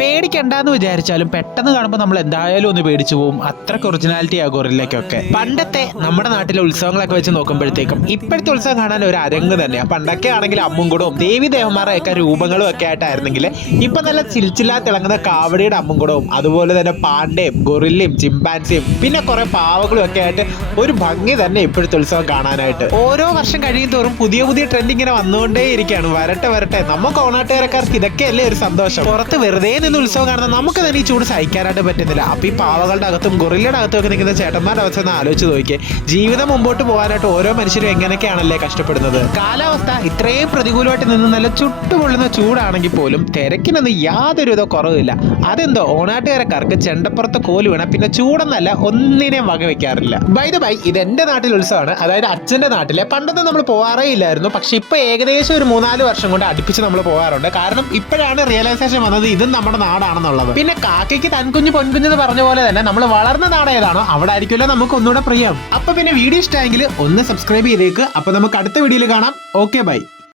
പേടിക്കണ്ടെന്ന് വിചാരിച്ചാലും പെട്ടെന്ന് കാണുമ്പോൾ നമ്മൾ എന്തായാലും ഒന്ന് പേടിച്ചു പോകും. അത്രയ്ക്ക് ഒറിജിനാലിറ്റി ആ ഗൊറില്ലയ്ക്കൊക്കെ. പണ്ടത്തെ നമ്മുടെ നാട്ടിലെ ഉത്സവങ്ങളൊക്കെ വെച്ച് നോക്കുമ്പോഴത്തേക്കും ഇപ്പോഴത്തെ ഉത്സവം കാണാൻ ഒരു അരങ്ങ് തന്നെയാണ്. പണ്ടൊക്കെ ആണെങ്കിൽ അമ്മുംകുടവും ദേവി ദേവന്മാരുടെ രൂപങ്ങളും ഒക്കെ ആയിട്ടായിരുന്നെങ്കിൽ ഇപ്പൊ നല്ല ചിൽച്ചില്ലാ തിളങ്ങുന്ന കാവടിയുടെ അമ്മുംകുടവും അതുപോലെ തന്നെ പാണ്ടയും ഗൊറില്ലയും ചിമ്പാൻസിയും പിന്നെ കുറെ പാവകളും ഒക്കെ ആയിട്ട് ഒരു ഭംഗി തന്നെ ഇപ്പോഴത്തെ ഉത്സവം കാണാനായിട്ട്. ഓരോ വർഷം കഴിയും തോറും പുതിയ പുതിയ ട്രെൻഡ് ഇങ്ങനെ വന്നുകൊണ്ടേ ഇരിക്കുകയാണ്. വരട്ടെ നമുക്ക് ഓണാട്ടുകാരക്കാർക്ക് ഇതൊക്കെയല്ലേ ഒരു സന്തോഷം. പുറത്ത് വെറുതെ നിന്ന് ഉത്സവം കാണുന്ന നമുക്ക് തന്നെ ഈ ചൂട് സഹിക്കാനായിട്ട് പറ്റുന്നില്ല. അപ്പൊ ഈ പാവകളുടെ അകത്തും ഗൊറില്ലയുടെ അകത്തും ഒക്കെ നിൽക്കുന്ന ചേട്ടന്മാരുടെ അവസ്ഥ ഒന്ന് ആലോചിച്ച് നോക്കിയേ. ജീവിതം മുമ്പോട്ട് പോകാനായിട്ട് ഓരോ മനുഷ്യരും എങ്ങനെയൊക്കെയാണല്ലേ കഷ്ടപ്പെടുന്നത്. കാലാവസ്ഥ ഇത്രയും പ്രതികൂലമായിട്ട് നിന്ന് നല്ല ചുട്ടുപൊള്ളുന്ന ചൂടാണെങ്കിൽ പോലും തിരക്കിനൊന്നും യാതൊരുവിധ കുറവില്ല. അതെന്തോ ഓണാട്ടുകാരക്കാർക്ക് ചെണ്ടപ്പുറത്ത് കോല് വീണ പിന്നെ ചൂടെന്നല്ല ഒന്നിനെയും വകവെക്കാറില്ല. ബൈ ദ ബൈ, ഇത് എന്റെ നാട്ടിൽ ഉത്സവമാണ്, അതായത് അച്ഛന്റെ നാട്ടിലെ. പണ്ടൊന്നും നമ്മൾ പോകാറേ ഇല്ലായിരുന്നു, പക്ഷെ ഇപ്പൊ ഏകദേശം ഒരു 3-4 വർഷം കൊണ്ട് അടുപ്പിച്ച് നമ്മൾ പോകാറുണ്ട്. കാരണം ഇപ്പോഴാണ് റിയലൈസേഷൻ വന്നത് ഇതും നമ്മുടെ നാടാണെന്നുള്ളത്. പിന്നെ കാക്കയ്ക്ക് തൻകുഞ്ഞ് പൊൻകുഞ്ഞെന്ന് പറഞ്ഞ പോലെ തന്നെ നമ്മൾ വളർന്ന നാട് ഏതാണോ അവിടെ ആയിരിക്കുമല്ലോ നമുക്ക് ഒന്നുകൂടെ പ്രിയം. അപ്പൊ പിന്നെ വീഡിയോ ഇഷ്ടമായെങ്കിൽ ഒന്ന് സബ്സ്ക്രൈബ് ചെയ്തേക്ക്. അപ്പൊ നമുക്ക് അടുത്ത വീഡിയോയിൽ കാണാം. Okay, by.